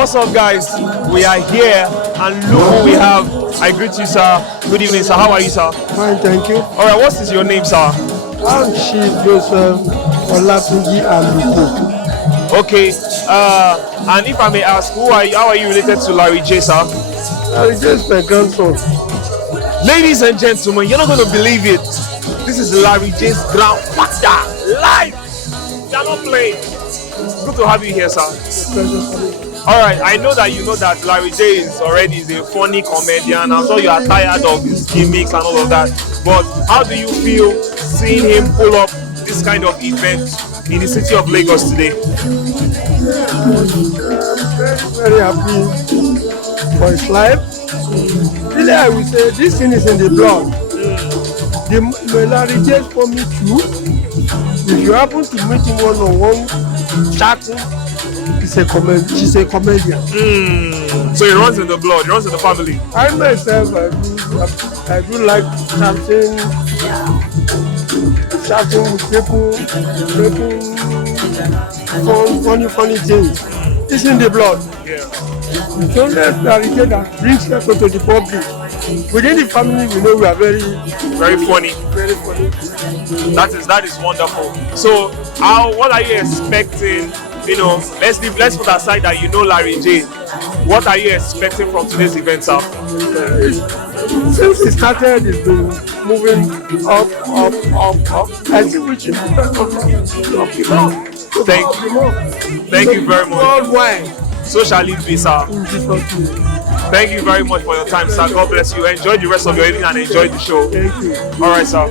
what's up, guys? We are here, and look who we have. I greet you, sir. Good evening, sir. How are you, sir? Fine, thank you. All right, what is your name, sir? I'm Chief Joseph Olatunji Aluko. Okay. And if I may ask, how are you related to Larry J, sir? Larry J is my grandson. Ladies and gentlemen, you're not going to believe it. This is Larry J's grandfather live. You're not playing. Good to have you here, sir. All right, I know that you know that Larry J is already a funny comedian. I'm sure you are tired of his gimmicks and all of that. But how do you feel seeing him pull up this kind of event in the city of Lagos today? Very, very happy for his life. Really, I would say this thing is in the blood. The Larry J for me too. If you happen to meet him one-on-one, chatting, she's a comedian. So it runs in the blood, it runs in the family. I myself, I do like chatting with people, making funny things. It's in the blood. Yeah. It's only Larry J that brings people to the public. Within the family, we know we are very funny. Very funny. That is wonderful. So, what are you expecting? You know, let's put aside that you know Larry J. What are you expecting from today's event, sir? Since it started, it's been moving up. I think we should Thank you very much. Worldwide. So shall it be, sir. Thank you very much for your time, sir. God bless you. Enjoy the rest of your evening and enjoy the show. Thank you. All right, sir.